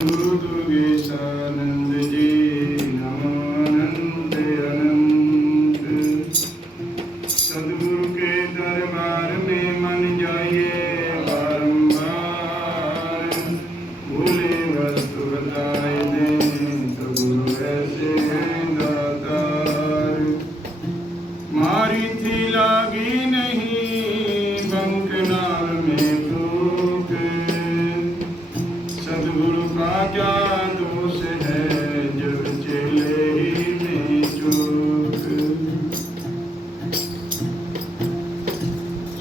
गुरु दुर्गेशानंद जी नमानंद अनंत। सदगुरु के दरबार में मन जाइए बारंबार। भूले वस्तु बताए दें तो गुरु ऐसे हैं दातार। मारी थी लागी नहीं बंकनाल में फूक। सदगुरु का क्या दोष है जब चले ही में चूक।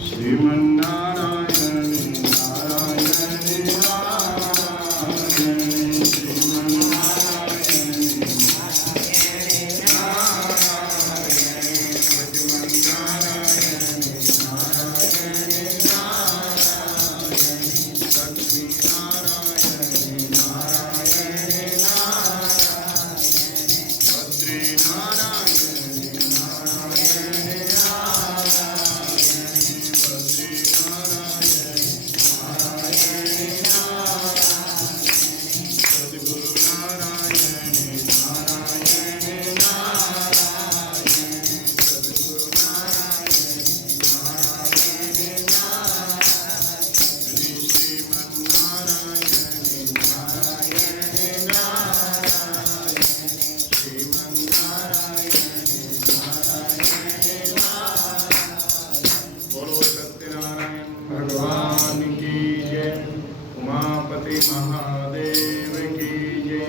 श्रीमन्नारायण नारायण नारायण श्रीमन्नारायण नारायण नारायण श्रीमन्नारायण नारायण नारायण लक्ष्मीनारायण भगवान की जय। उमापति महादेव की जय।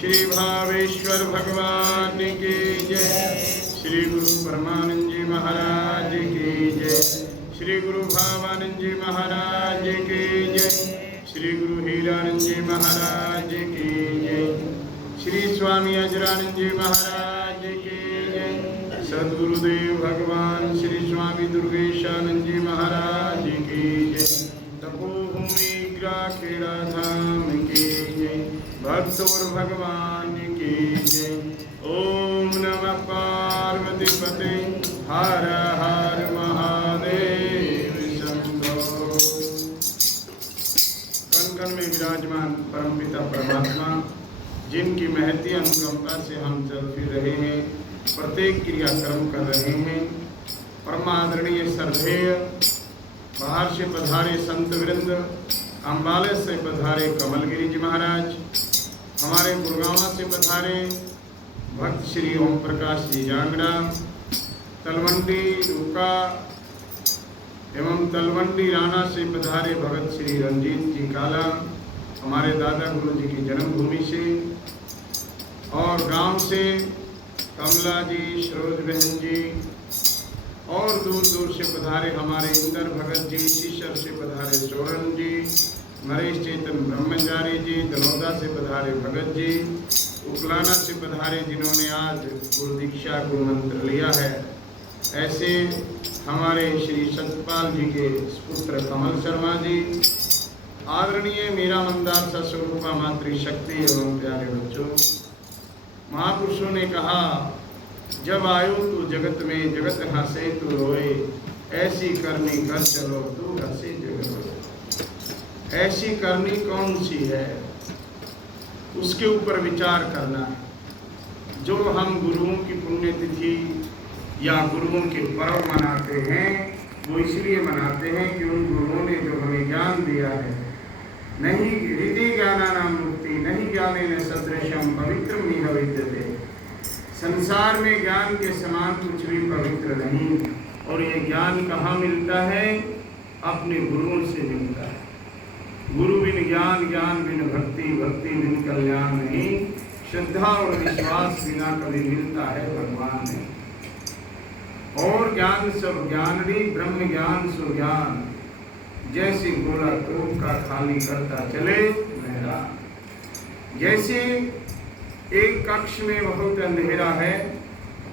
श्री भावेश्वर भगवान की जय। श्री गुरु परमानंद जी महाराज की जय। श्री गुरु भावानंद जी महाराज की जय। श्री गुरु हीरानंद जी महाराज की जय। श्री स्वामी अजरानंद जी महाराज की जय। सदगुरुदेव भगवान श्री स्वामी दुर्गेशानंद जी महाराज की जय। तपोभूमि ग्राखेड़ा धाम की जय। भक्त और भगवान की जय। ओम नमः पार्वती पते हर हर महादेव शंभो। कण कण में विराजमान परमपिता परमात्मा जिनकी महती अनुकंपा से हम चल फिर रहे हैं, प्रत्येक क्रियाक्रम कर रहे हैं। परमादरणीय सर्वेय बाहर से पधारे संत वृंद, अम्बाले से पधारे कमलगिरी जी महाराज, हमारे गुरुगांवा से पधारे भक्त श्री ओम प्रकाश जी जांगड़ा, तलवंडी रूका एवं तलवंडी राणा से पधारे भगत श्री रंजीत जी काला, हमारे दादा गुरु जी की जन्मभूमि से, और गांव से कमला जी, सरोज बहन जी, और दूर दूर से पधारे हमारे इंदर भगत जी, शीशर से पधारे सोरन जी, नरेश चेतन ब्रह्मचारी जी, दनौदा से पधारे भगत जी, उकलाना से पधारे जिन्होंने आज गुरु दीक्षा गुरु मंत्र लिया है। ऐसे हमारे श्री सतपाल जी के पुत्र कमल शर्मा जी, आदरणीय मीरा मंदार सस्वरूपा मातृशक्ति एवं प्यारे बच्चों, महापुरुषों ने कहा जब आयो तू जगत में जगत हंसे तू रोए, ऐसी करनी कर चलो तू हंसे जगत रोए। ऐसी करनी कौन सी है, उसके ऊपर विचार करना है। जो हम गुरुओं की पुण्यतिथि या गुरुओं के पर्व मनाते हैं वो इसलिए मनाते हैं कि उन गुरुओं ने जो हमें ज्ञान दिया है, नहीं हृदय ज्ञानानां मुक्ति नहीं ज्ञानेन सदृशं पवित्रं इह विद्यते। संसार में ज्ञान के समान कुछ भी पवित्र नहीं, और ये ज्ञान कहाँ मिलता है? अपने गुरुओं से मिलता है। गुरु बिन ज्ञान, ज्ञान बिन भक्ति, भक्ति बिन कल्याण नहीं। श्रद्धा और विश्वास बिना कभी मिलता है भगवान नहीं। और ज्ञान सब ज्ञानी ब्रह्म ज्ञान सो ज्ञान, जैसे गोला तोप का खाली करता चले मैदान। जैसे एक कक्ष में बहुत अंधेरा है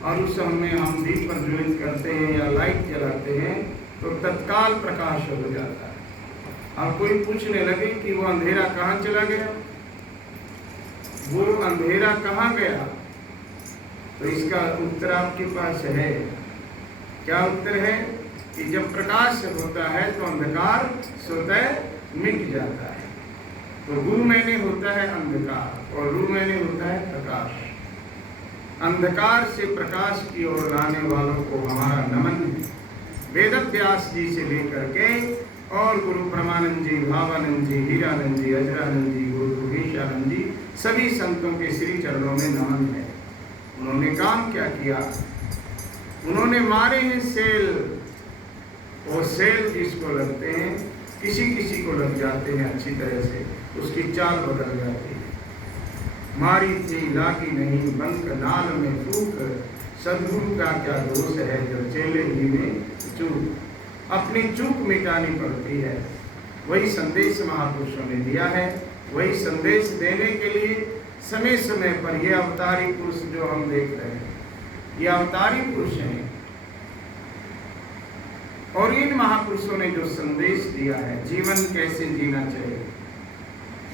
और उस समय हम दीप प्रज्वलित करते हैं या लाइट जलाते हैं तो तत्काल प्रकाश हो जाता है। अब कोई पूछने लगे कि वो अंधेरा कहाँ चला गया, वो अंधेरा कहाँ गया, तो इसका उत्तर आपके पास है। क्या उत्तर है? कि जब प्रकाश होता है तो अंधकार स्वतः मिट जाता है। तो गुरु मैंने होता है अंधकार और रू मैंने होता है प्रकाश। अंधकार से प्रकाश की ओर लाने वालों को हमारा नमन है। वेद व्यास जी से लेकर के और गुरु परमानंद जी, भावानंद जी, हीरानंद जी, अजरानंद जी, गुरु गुहेशानंद जी, सभी संतों के श्री चरणों में नमन है। उन्होंने काम क्या किया? उन्होंने मारे हैं सेल, और सेल जिसको लगते हैं, किसी किसी को लग जाते हैं अच्छी तरह से, उसकी चाल बदल जाती है। मारी थी लागी नहीं बंक नाल में फूक, सदगुरु का क्या दोष है जब चेले ही में चूक। अपनी चूक मिटानी पड़ती है। वही संदेश महापुरुषों ने दिया है। वही संदेश देने के लिए समय समय पर ये अवतारी पुरुष जो हम देख रहे हैं, ये अवतारी पुरुष हैं। और इन महापुरुषों ने जो संदेश दिया है, जीवन कैसे जीना चाहिए,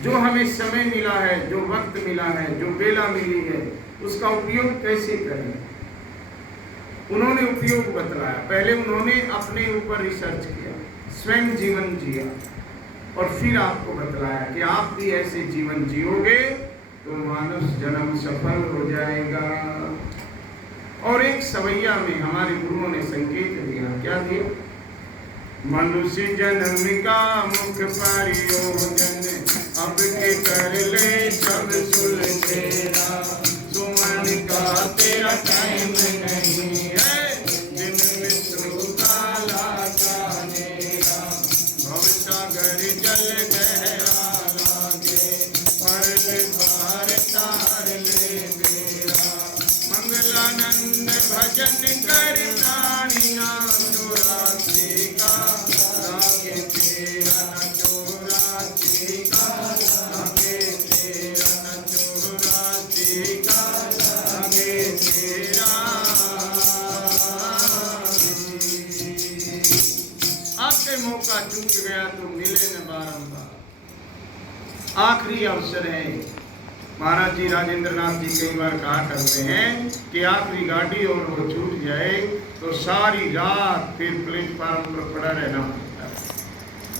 जो हमें समय मिला है, जो वक्त मिला है, जो बेला मिली है, उसका उपयोग कैसे करें, उन्होंने उपयोग बतलाया। पहले उन्होंने अपने ऊपर रिसर्च किया, स्वयं जीवन जिया, और फिर आपको बतलाया कि आप भी ऐसे जीवन जियोगे तो मानव जन्म सफल हो जाएगा। और एक सवैया में हमारे गुरुओं ने संकेत दिया। क्या दिया? मनुष्य जन्म का मुख प्रयोजन, अब के कर ले सब सुलझेरा। सुमन का तेरा टाइम नहीं है, दिन में सुकाला का नेरा। भवसागर जल गहरा लागे, पर पार तार ले मेरा। मंगलानंद भजन कर प्राणी नाम चौरासी का लागे तेरा न चौरासी का, लागे तेरा न चौरासी का, लागे तेरा। आपके मौका चूक गया तो मिले न बारंबार। आखिरी अवसर है। महाराज जी राजेंद्र नाथ जी कई बार कहा करते हैं कि आखिरी गाड़ी और वो छूट जाए तो सारी रात फिर प्लेटफार्म पर पड़ा रहना पड़ता है।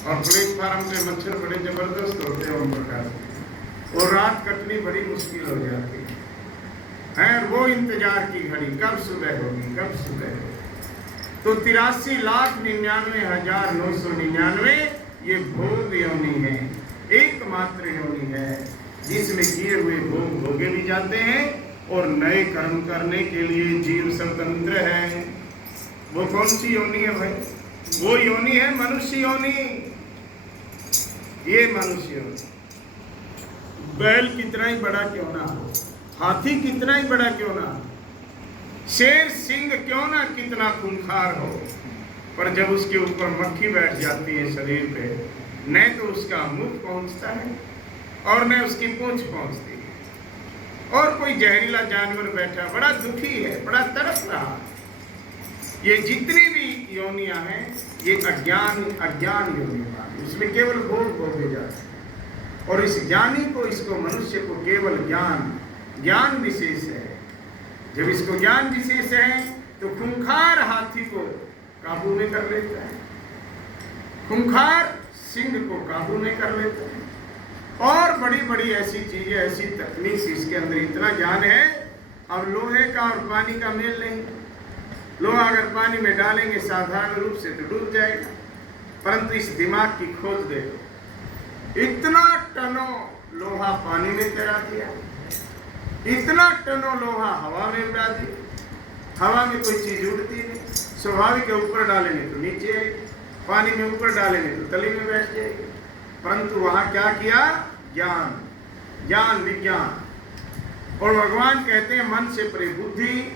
और प्लेटफार्म पे मच्छर बड़े जबरदस्त होते हैं ओम प्रकाश, और रात कटनी बड़ी मुश्किल हो जाती है। वो इंतजार की घड़ी कब सुबह होगी, कब सुबह होगी। तो 83,99,999 ये भोग योनि है, एकमात्र योनि है जिसमें किए हुए भोग भोगे भी जाते हैं और नए कर्म करने के लिए जीव स्वतंत्र है। वो कौन सी योनि है भाई? वो योनि है मनुष्य योनि। ये मनुष्य योनि, बैल कितना ही बड़ा क्यों ना हो, हाथी कितना ही बड़ा क्यों ना हो, शेर सिंह क्यों ना कितना खूंखार हो, पर जब उसके ऊपर मक्खी बैठ जाती है शरीर पे, न तो उसका मुख पहुंचता है और न उसकी पूंछ पहुंचती है। और कोई जहरीला जानवर बैठा बड़ा दुखी है, बड़ा तड़प रहा। ये जितनी भी योनियां हैं ये अज्ञान योनियां, उसमें केवल भोग भोगे जाते हैं। और इस ज्ञानी को, इसको मनुष्य को केवल ज्ञान विशेष है। जब इसको ज्ञान विशेष है तो खूंखार हाथी को काबू में कर लेता है, खूंखार सिंह को काबू में कर लेता है। और बड़ी बड़ी ऐसी चीजें, ऐसी तकनीक, इसके अंदर इतना ज्ञान है। अब लोहे का और पानी का मेल नहीं। लोहा अगर पानी में डालेंगे साधारण रूप से तो डूब जाएगा, परंतु इस दिमाग की खोज देखो। इतना टनों लोहा पानी में तैरा दिया, इतना टनों लोहा हवा में उड़ा दिया। हवा में कोई चीज उड़ती नहीं, स्वाभाविक है ऊपर डालेंगे तो नीचे आएगी, पानी में ऊपर डालेंगे तो तली में बैठ जाएगी। परंतु वहां क्या किया? ज्ञान विज्ञान। और भगवान कहते हैं मन से परे बुद्धि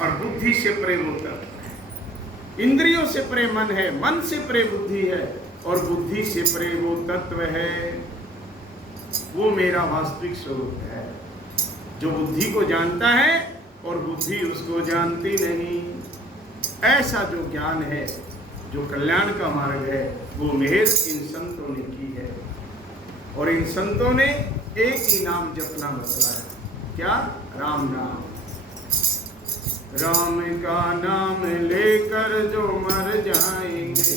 और बुद्धि से परे वो तत्व। इंद्रियों से परे मन है, मन से परे बुद्धि है और बुद्धि से परे वो तत्व है। वो मेरा वास्तविक स्वरूप है जो बुद्धि को जानता है और बुद्धि उसको जानती नहीं। ऐसा जो ज्ञान है, जो कल्याण का मार्ग है, वो मेहर इन संतों ने की है। और इन संतों ने एक ही नाम जपना बतलाया। क्या? राम नाम। राम का नाम लेकर जो मर जाएंगे,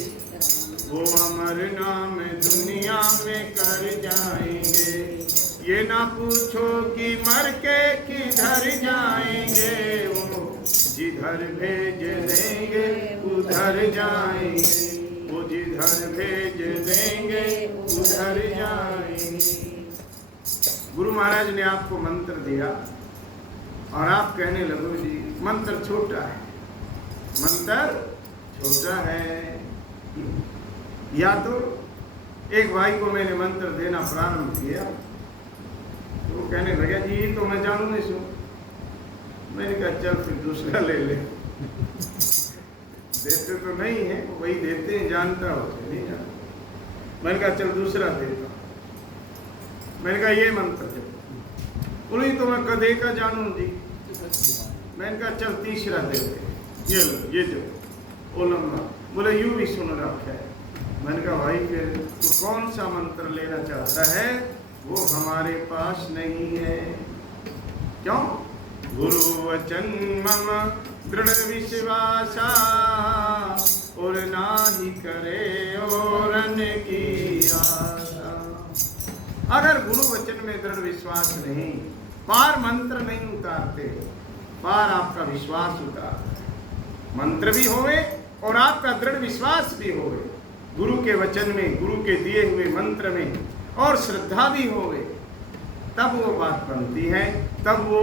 वो अमर नाम दुनिया में कर जाएंगे। ये ना पूछो कि मर के किधर जाएंगे, वो जिधर भेज देंगे उधर जाएंगे, वो जिधर भेज देंगे उधर जाएंगे। गुरु महाराज ने आपको मंत्र दिया और आप कहने लगो जी मंत्र छोटा है, मंत्र छोटा है। या तो एक भाई को मैंने मंत्र देना प्रारंभ किया तो वो कहने लगा जी ये तो मैं जानू नहीं सुन। मैंने कहा चल फिर दूसरा ले ले। देते तो नहीं है, वही देते हैं, जानता हो नहीं जानता। मैंने कहा चल दूसरा देता। मैंने कहा ये मंत्र जब उन्हीं तो मैं कदे का जानू जी। मैंने कहा चल तीसरा देते, ये लो ये जो ओलम्बा। बोले यूं भी सुन रखा है। मैंने कहा भाई फिर तू कौन सा मंत्र लेना चाहता है, वो हमारे पास नहीं है। क्यों? गुरु वचन मम दृढ़ विश्वासा, और नाही करे और की आशा। अगर गुरु वचन में दृढ़ विश्वास नहीं, पार मंत्र नहीं उतारते, पार आपका विश्वास उतारते। मंत्र भी होवे और आपका दृढ़ विश्वास भी होवे गुरु के वचन में, गुरु के दिए हुए मंत्र में, और श्रद्धा भी होवे, तब वो बात बनती है। तब वो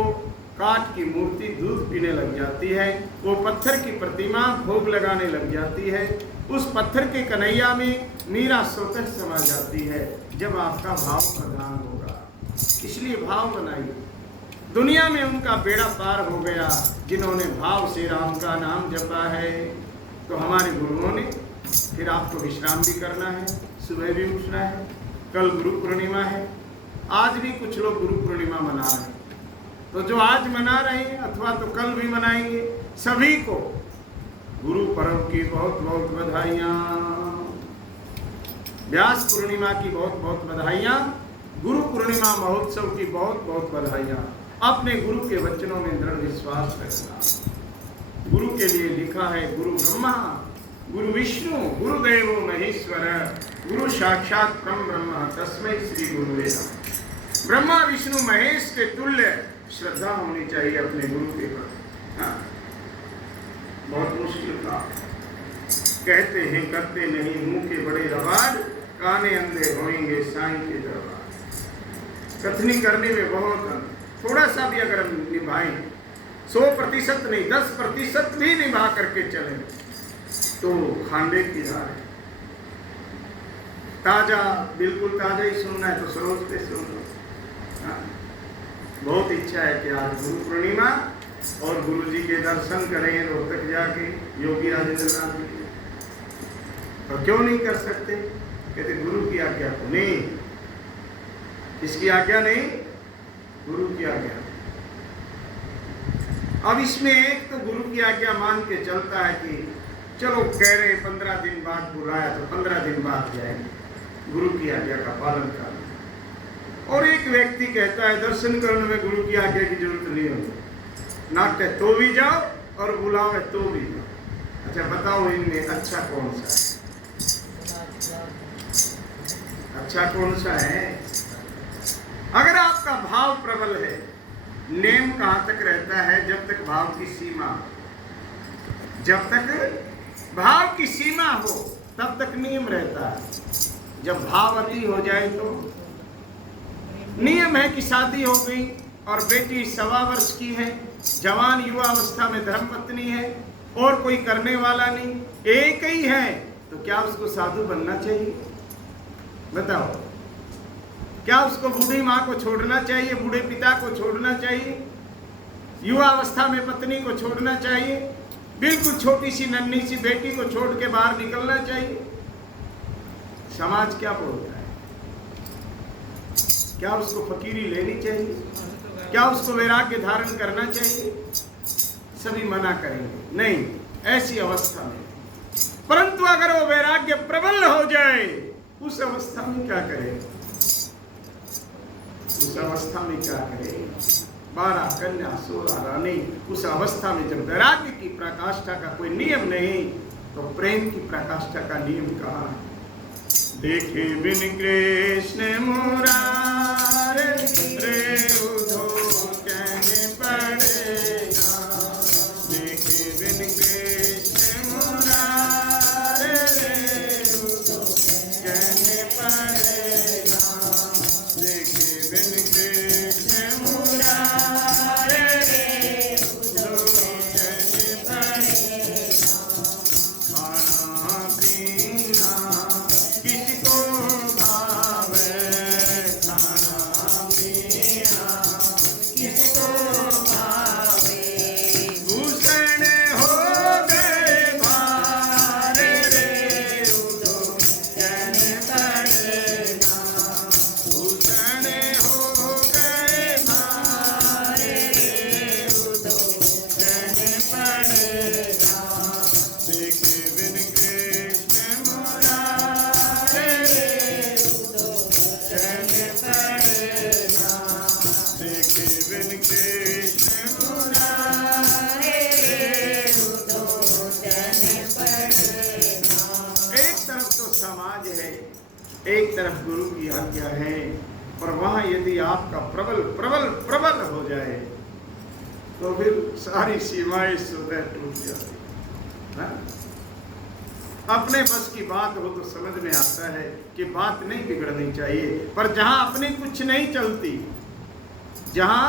काठ की मूर्ति दूध पीने लग जाती है, वो पत्थर की प्रतिमा भोग लगाने लग जाती है। उस पत्थर के कन्हैया में मीरा स्वतः समा जाती है जब आपका भाव प्रधान होगा। इसलिए भाव बनाइए। दुनिया में उनका बेड़ा पार हो गया जिन्होंने भाव से राम का नाम जपा है। तो हमारे गुरुओं ने फिर आपको विश्राम भी करना है, सुबह भी उठना है। कल गुरु पूर्णिमा है, आज भी कुछ लोग गुरु पूर्णिमा मना रहे हैं। तो जो आज मना रहे हैं अथवा तो कल भी मनाएंगे, सभी को गुरु पर्व की बहुत बहुत बधाइयाँ। व्यास पूर्णिमा की बहुत बहुत बधाइयाँ, गुरु पूर्णिमा महोत्सव की बहुत बहुत बधाइयाँ। अपने गुरु के वचनों में दृढ़ विश्वास रखना। गुरु के लिए लिखा है गुरु ब्रह्मा गुरु विष्णु गुरुदेवो महेश्वर, गुरु साक्षात परम ब्रह्म तस्मै श्री गुरुवे नमः। ब्रह्मा विष्णु महेश के तुल्य श्रद्धा होनी चाहिए अपने गुरु के प्रति। हाँ, बहुत मुश्किल था। कहते हैं करते नहीं, मुंह के बड़े रवाज, काने अंधे होंगे साईं के दरबार। कथनी करने में बहुत थोड़ा सा भी अगर हम निभाएं, 100% नहीं 10% भी निभा करके चलें तो खांडे की राह है। ताजा, बिल्कुल ताजा ही सुनना है तो सरोज पे सुन लो। हाँ, बहुत इच्छा है कि आज गुरु पूर्णिमा और गुरु जी के दर्शन करें रोहतक जाके, योगी राजेंद्र नाथ जी। और क्यों नहीं कर सकते? कहते गुरु की आज्ञा को नहीं, इसकी आज्ञा नहीं, गुरु की आज्ञा। अब इसमें एक तो गुरु की आज्ञा मान के चलता है कि चलो कह रहे 15 दिन बाद बुलाया तो 15 दिन बाद जाएंगे, गुरु की आज्ञा का पालन करना। और एक व्यक्ति कहता है दर्शन करने में गुरु की आज्ञा की जरूरत नहीं होती, नाट्य तो भी जाओ और बुलाओ तो भी जाओ। अच्छा बताओ इनमें अच्छा कौन सा है? अच्छा कौन सा है? अगर आपका भाव प्रबल है, नेम कहाँ तक रहता है? जब तक भाव की सीमा, जब तक भाव की सीमा हो तब तक नियम रहता है। जब भाव अति हो जाए तो नियम है कि शादी हो गई और बेटी 1.25 वर्ष की है, जवान युवा अवस्था में धर्मपत्नी है और कोई करने वाला नहीं, एक ही है, तो क्या उसको साधु बनना चाहिए? बताओ, क्या उसको बूढ़ी माँ को छोड़ना चाहिए, बूढ़े पिता को छोड़ना चाहिए, युवा अवस्था में पत्नी को छोड़ना चाहिए, बिल्कुल छोटी सी नन्ही सी बेटी को छोड़ के बाहर निकलना चाहिए? समाज क्या बोलता है? क्या उसको फकीरी लेनी चाहिए? क्या उसको वैराग्य धारण करना चाहिए? सभी मना करेंगे नहीं ऐसी अवस्था में। परंतु अगर वो वैराग्य प्रबल हो जाए, उस अवस्था में क्या करें? उस अवस्था में क्या करें? 12 कन्या 16 रानी। उस अवस्था में जब वैराग्य की प्रकाष्ठा का कोई नियम नहीं, तो प्रेम की प्रकाष्ठा का नियम कहाँ है? देखे बिन कृष्ण मुरारे रे उधो कहने पड़ेगा। देखे बिन कृष्ण मुरारे रे उधो कहने पड़ेगा। देखे बिन कृष्ण मुरारे रे उधो कहने पड़ेगा। खाना पीना किसको भावे, खाना पीना किसको भावे। भूषण हो गए भारे रे उधो कहने पड़ेगा। भूषण हो गए भारे रे उधो कहने पड़ेगा। देखे बिन कृष्ण मुरारे रे उधो कहने पड़ेगा। देखे बिन कृष्ण मुरारे रे उधो कहने पड़ेगा। एक तरफ तो समाज है, एक तरफ गुरु की आज्ञा है, पर वहाँ यदि आपका प्रबल प्रबल प्रबल हो जाए तो फिर सारी सीमाएं स्वतः टूट जाती है। अपने बस की बात हो तो समझ में आता है कि बात नहीं बिगड़नी चाहिए, पर जहां अपनी कुछ नहीं चलती, जहां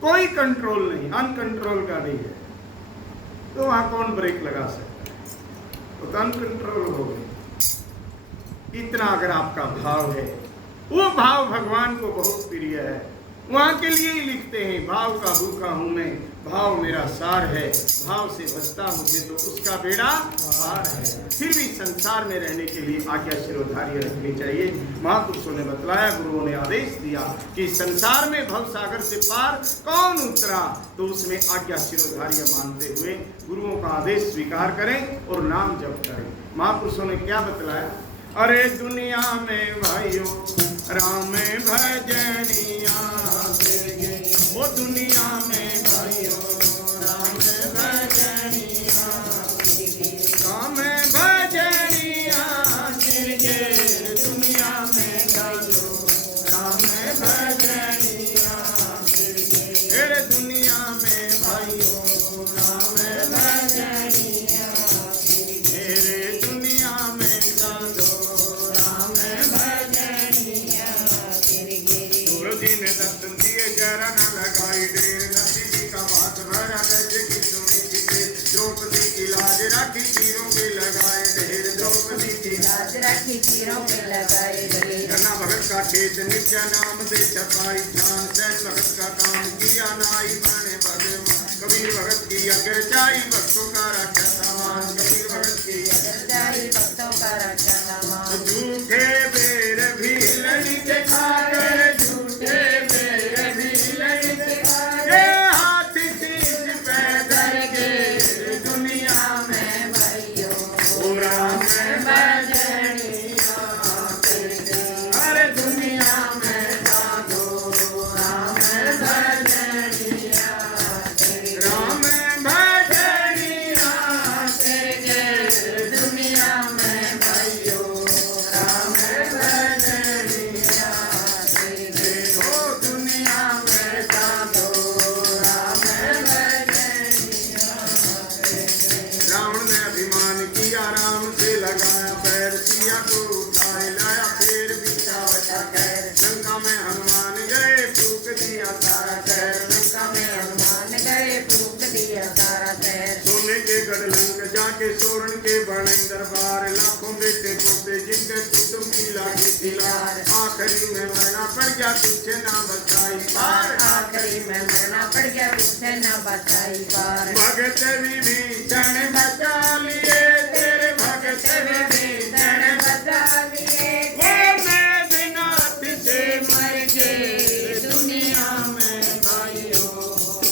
कोई कंट्रोल नहीं, अनकंट्रोल गाड़ी है, तो वहां कौन ब्रेक लगा सकता है? तो अनकंट्रोल हो गई। इतना अगर आपका भाव है, वो भाव भगवान को बहुत प्रिय है, वहां के लिए ही लिखते हैं, भाव का भूखा हूं मैं, भाव मेरा सार है, भाव से बचता मुझे तो उसका बेड़ा पार है। फिर भी संसार में रहने के लिए आज्ञा शिरोधार्य रखनी चाहिए। महापुरुषों ने बतलाया, गुरुओं ने आदेश दिया कि संसार में भव सागर से पार कौन उतरा, तो उसमें आज्ञा शिरोधार्य मानते हुए गुरुओं का आदेश स्वीकार करें और नाम जप करें। महापुरुषों ने क्या बतलाया? अरे दुनिया में भाइयों राम भजनिया गे, वो दुनिया में भाइयों राम भजनिया, राम भजनिया गे, दुनिया में भाइयों राम भजनिया गे, अरे दुनिया में भाइयों राम भजनिया, मेरे दुनिया में दिन दर्शन दिए जरा न लगाई देर, नदी जी का बात भरा गज की सुनी थी, द्रौपदी की लाज राखी तीरों के लगाए ढेर, द्रौपदी की लाज राखी तीरों के लगाए ढेर। जना भगत का खेत नित्या नाम दे छपाई ध्यान, सैन भगत का काम किया नाई बने भगवान, कबीर भगत की अग्रचाई भक्तों का रक्षा सामान, कबीर भगत की अग्रचाई भक्तों का रक्षा सामान। झूठे बेर भी लड़ी के खा गए, हाथी चीज पैदल के, दुनिया में भाइयों राम भजनिया, अरे दुनिया में साधो राम भजनिया, राम भजनिया दुनिया में भाइयों राम भजनिया, हो दुनिया में साधो राम भजनिया। रावण ने अभिमान किया, राम से लगाया पैर, सिया को उठाए लाया फिर बिछा बचा खैर, लंका में हनुमान गए फूक दिया सारा खैर, लंका में हनुमान गए फूक दिया सारा खैर। सोने के गढ़ लंक जाके सोरण के बने दरबार, लाखों बेटे पोते जिनके कुटुंब की लागी तिलार, आखिरी में मरना पड़ गया तुझे ना बचाई पार, आखिरी में मरना पड़ गया तुझे ना बचाई पार। भगत विभीषण बचा लिए तेरे, भगत विभीषण बचा लिए, वो मैं बिना तुझे मर गए, दुनिया में भाइयों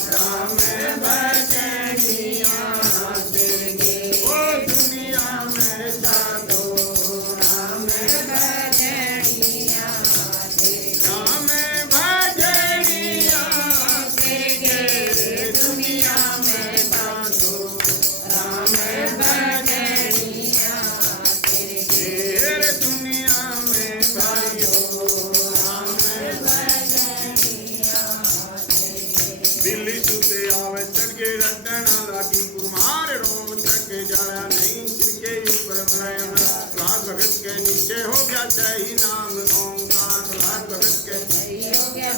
राम भजनिया गे, वो दुनिया में साधो राम भजनिया, राम भजनिया गे, दुनिया में साधो राम भजनिया। दिल्ली सुते आवे चढ़के रटना लागी कुमार रोम तक जड़ा नहीं सिर के ऊपर भय प्रहलाद भगत के नीचे हो गया जय नाम ओंकार प्रहलाद भगत के हो गया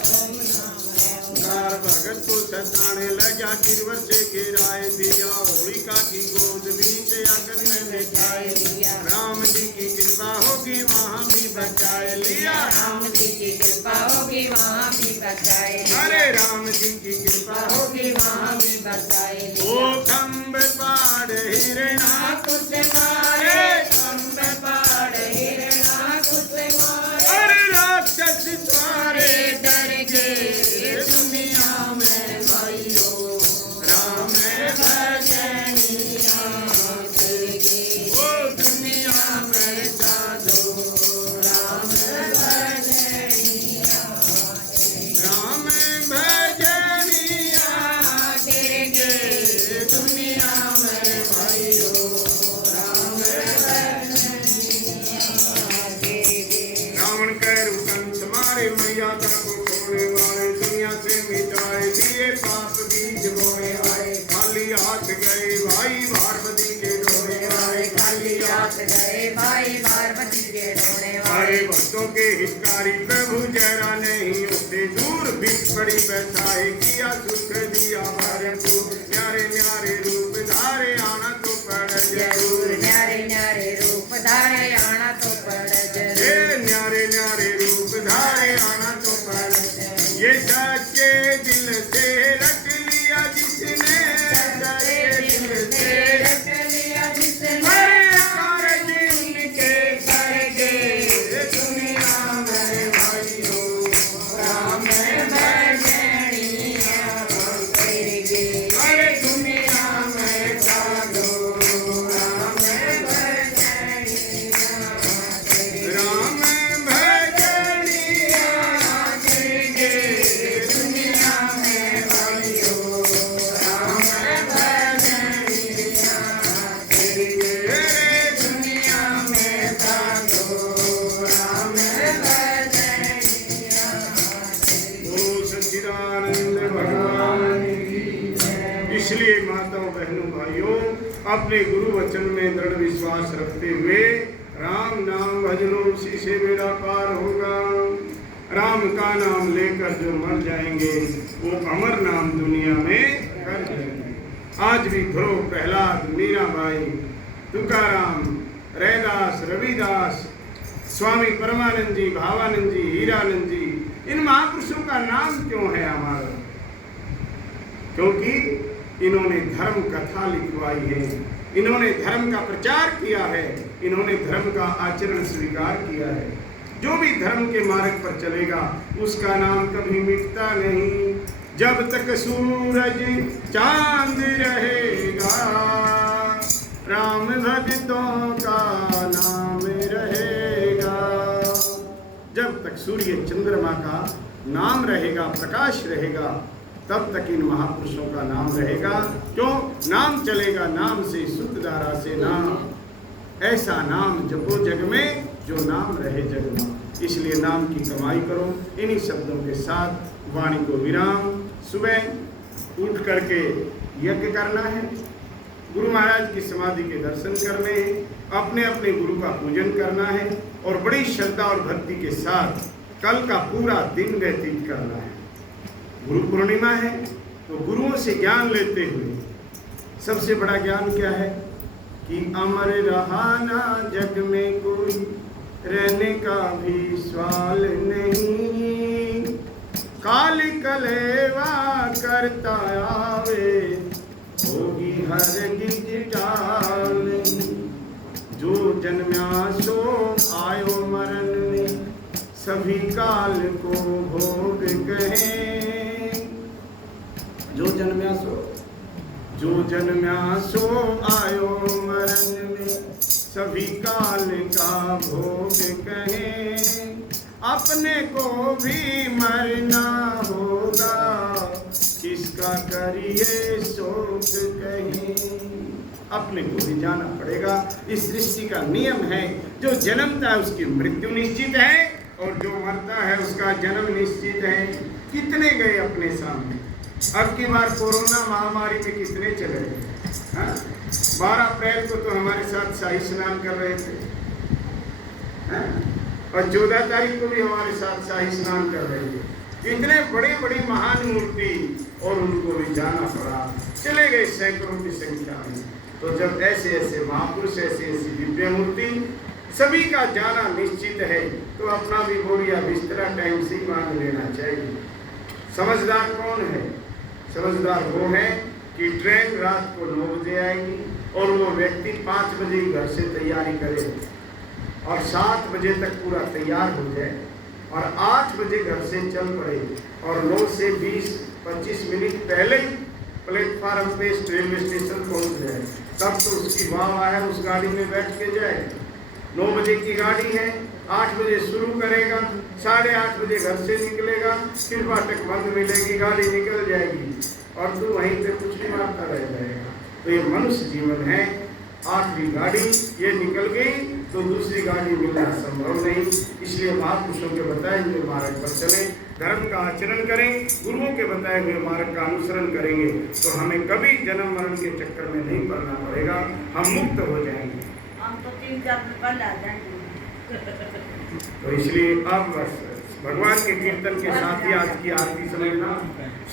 ओंकार भगत को सताने लगा गिरवर से गिराए दिया होलिका की गोद बीच अग्नि में बिठाए दिया राम जी की कृपा होगी वहाँ भी बचाए लिया राम जी की कृपा होगी वहाँ भी बचाए अरे राम जी की कृपा होगी वहाँ भी बचाए ओ खम्ब पाड़ हिरणा कुछ मारे खम्ब पाड़ हिरणा कुछ मारे अरे राक्षस सारे डर गए दुनिया में भाइयों राम भजनिया ओ दुनिया में साधो राम भजनिया राम भजनिया तेरे दुनिया में भाइयों राम भजनिया रावण कह कंस मारे मैया का को खोने वाले दुनिया से मिटाए दिए पाप बीज बोए आए खाली हाथ गए भाई पार्वती के डोरे आए खाली हाथ गए भाई पार्वती के ढोने हमारे वाले भक्तों के हितकारी प्रभु जरा नहीं होते दूर बिच पड़ी बैठाए किया सुख दिया भरपूर न्यारे न्यारे रूप धारे आना तो पड़ जरूर न्यारे न्यारे रूप धारे आना तो पड़ जरूर ये न्यारे न्यारे रूप धारे आना तो पड़ ये सच्चे दिल से रख लिया जिसने सच्चे दिल से रख लिया जिसने हरे कारज उनके कर गए दुनिया में भाइयों राम भजनिया तेरे हरे दुनिया में साधो राम भजनिया राम भजनिया तेरे दुनिया में भाइयों राम भजनिया तेरे दुनिया में साधो राम भजनिया ओ सच्चिदानंद भगवान की जय। इसलिए माताओं बहनों भाइयों अपने गुरु वचन में दृढ़ विश्वास रखते हुए राम नाम भजनो उसी से बेड़ा पार होगा। राम का नाम लेकर जो मर जाएंगे वो अमर नाम दुनिया में कर जाएंगे। आज भी ध्रुव प्रहलाद मीराबाई तुकाराम रैदास रविदास स्वामी परमानंद जी भावानंद जी हीरानंद जी इन महापुरुषों का नाम क्यों है हमारा? क्योंकि इन्होंने धर्म कथा लिखवाई है, इन्होंने धर्म का प्रचार किया है, इन्होंने धर्म का आचरण स्वीकार किया है। जो भी धर्म के मार्ग पर चलेगा उसका नाम कभी मिटता नहीं। जब तक सूरज चांद रहेगा राम भक्तों का नाम रहेगा। जब तक सूर्य चंद्रमा का नाम रहेगा, प्रकाश रहेगा, तब तक इन महापुरुषों का नाम रहेगा। क्यों? नाम चलेगा, नाम से शुद्ध धारा से नाम। ऐसा नाम जपो जग में जो नाम रहे जग में। इसलिए नाम की कमाई करो। इन्हीं शब्दों के साथ वाणी को विराम। सुबह उठ करके यज्ञ करना है, गुरु महाराज की समाधि के दर्शन करने हैं, अपने अपने गुरु का पूजन करना है और बड़ी श्रद्धा और भक्ति के साथ कल का पूरा दिन व्यतीत करना है। गुरु पूर्णिमा है तो गुरुओं से ज्ञान लेते हुए सबसे बड़ा ज्ञान क्या है कि अमर रहाना जग में कोई रहने का भी सवाल नहीं। काल कलेवा करता आवे होगी हरगिज टाल। जो जन्म्या सो आयो मरण में सभी काल को भोग कहें। जो जन्म्या सो आयो मरण में सभी काल का भोग कहें। अपने को भी मरना होगा किसका करिए शोक कहें। अपने को भी जाना पड़ेगा। इस सृष्टि का नियम है, जो जन्मता है उसकी मृत्यु निश्चित है और जो मरता है उसका जन्म निश्चित है। कितने गए अपने सामने, अब की बार कोरोना महामारी में कितने चले गए? 12 अप्रैल को तो हमारे साथ शाही स्नान कर रहे थे, और 14 तारीख को भी हमारे साथ शाही स्नान कर रहे थे। इतने बड़ी बड़ी महान मूर्ति, और उनको भी जाना पड़ा, चले गए सैकड़ों की संख्या में। तो जब ऐसे ऐसे महापुरुष, ऐसी ऐसी दिव्य मूर्ति, सभी का जाना निश्चित है, तो अपना भी बोरिया बिस्तरा टाइम से ही बांध लेना चाहिए। समझदार कौन है? समझदार वो है कि ट्रेन रात को 9 बजे आएगी और वो व्यक्ति 5 बजे घर से तैयारी करे और 7 बजे तक पूरा तैयार हो जाए और 8 बजे घर से चल पड़े और 9 से 20-25 मिनट पहले ही प्लेटफार्म पे रेलवे स्टेशन पहुंच जाए, तब तो उसकी वाह है, उस गाड़ी में बैठ के जाए। 9 बजे की गाड़ी है, 8 बजे शुरू करेगा, 8:30 बजे घर से निकलेगा, फिर फाटक बंद मिलेगी, गाड़ी निकल जाएगी और तू वहीं पे कुछ नहीं मारता रह जाएगा। तो ये मनुष्य जीवन है। आखिरी गाड़ी ये निकल गई तो दूसरी गाड़ी मिलना संभव नहीं। इसलिए महापुरुषों के बताए हुए मार्ग पर चलें, धर्म का आचरण करें, गुरुओं के बताए हुए मार्ग का अनुसरण करेंगे तो हमें कभी जन्म मरण के चक्कर में नहीं पड़ना पड़ेगा, हम मुक्त हो जाएंगे। हम तो 3-4 दिन पहले आ जाएंगे। तो इसलिए अब बस भगवान के कीर्तन के साथ ही आज की आरती समझना।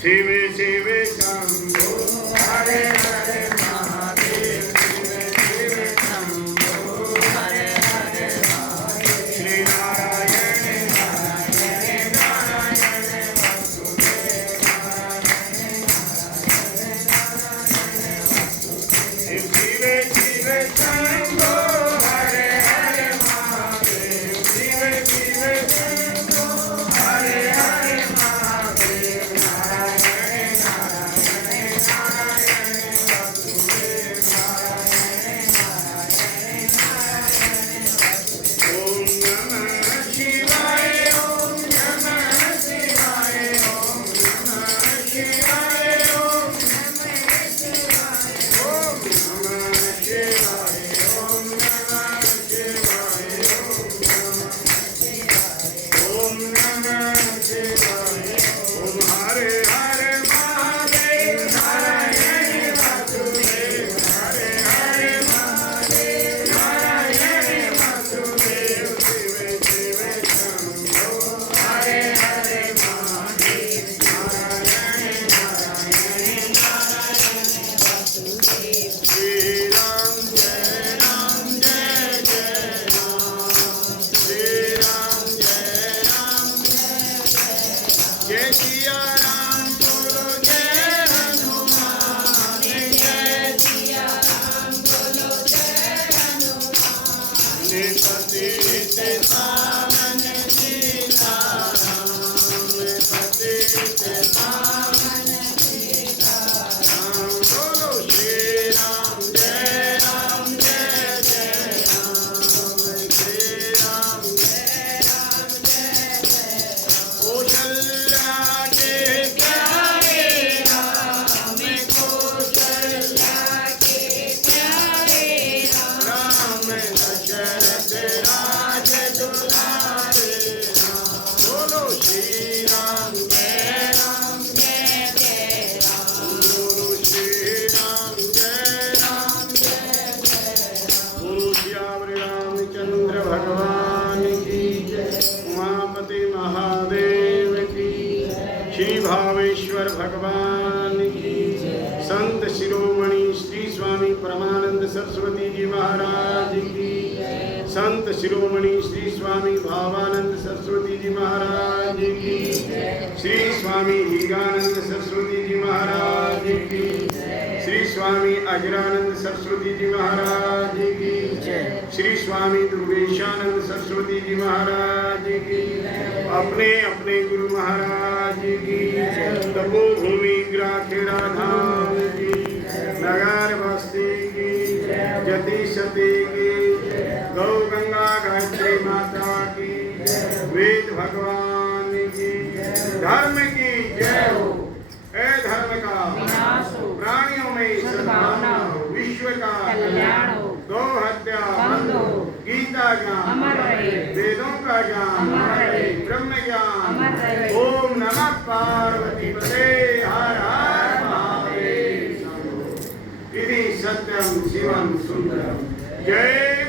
शिवे शिवे शंभो हरे हरे महादेव, शिवे शिवे शंभो हरे हरे महादेव, श्री नारायण नारायण नारायण वासुदेव नारायण नारायण वासुदेव, शिवे शिवे शंभो हरे हरे महादेव, शिवे शिवे शंभो हरे हरे महादेव, नारायण नारायण नारायण वासुदेव नारायण नारायण नारायण वासुदेव। ओम नमः शिवाय, ओम नमः शिवाय, ओम नमः शिवाय, ओम नमः शिवाय, ओम नमः शिवाय, ओम नमः शिवाय, ओम नमः शिवाय, ओम हरे हरे महादेव, नारायण वासुदेव, हरे हरे महादेव, नारायण वासुदेव, शिवे शिवे शंभो हरे हरे महादेव, नारायण नारायण नारायण वासुदेव। श्री राम जय राम, जय जय राम, श्री राम जय राम, जय सिया राम, बोलो जय हनुमान, जय सिया राम, बोलो जय हनुमान, पतित पावन सीताराम, पतित पावन सीताराम, बोलो श्री राम जय राम, जय जय राम, श्री राम जय राम, जय जय राम। कौशल्या के प्यारे राम, कौशल्या के प्यारे राम, दशरथ राज दुलारे राम, बोलो श्री राम जय राम, जय जय राम, बोलो श्री राम जय राम, जय जय राम। बोलो श्याम रामचंद्र भगवान की जय, उमापति महादेव की जय, श्री भावेश्वर भगवान की जय, संत शिरोमणि श्री स्वामी परमानंद सरस्वती जी महाराज की जय, संत शिरोमणि श्री स्वामी भावानंद सरस्वती जी महाराज की जय, श्री स्वामी हीरानंद सरस्वती जी महाराज की जय, श्री स्वामी अजरानंद सरस्वती जी महाराज की जय, श्री स्वामी दुर्गेशानंद सरस्वती जी महाराज की जय, अपने अपने गुरु महाराज की जय, तपोभूमि ग्राखेड़ा धाम की जय, नगर बस्ती की जय, जति सती की जय, गौ गंगा गायत्री माता की जय, वेद भगवान की जय, धर्म की जय हो, ए धर्म का विनाश हो, प्राणियों में सद्भावना हो, विश्व का कल्याण हो, गौ हत्या बंद हो, गीता ज्ञान अमर रहे, वेदों का ज्ञान अमर रहे, ब्रह्म ज्ञान। अमर रहे। ओम नमः पार्वती पते हर हर सत्यम शिवम सुंदरम। जय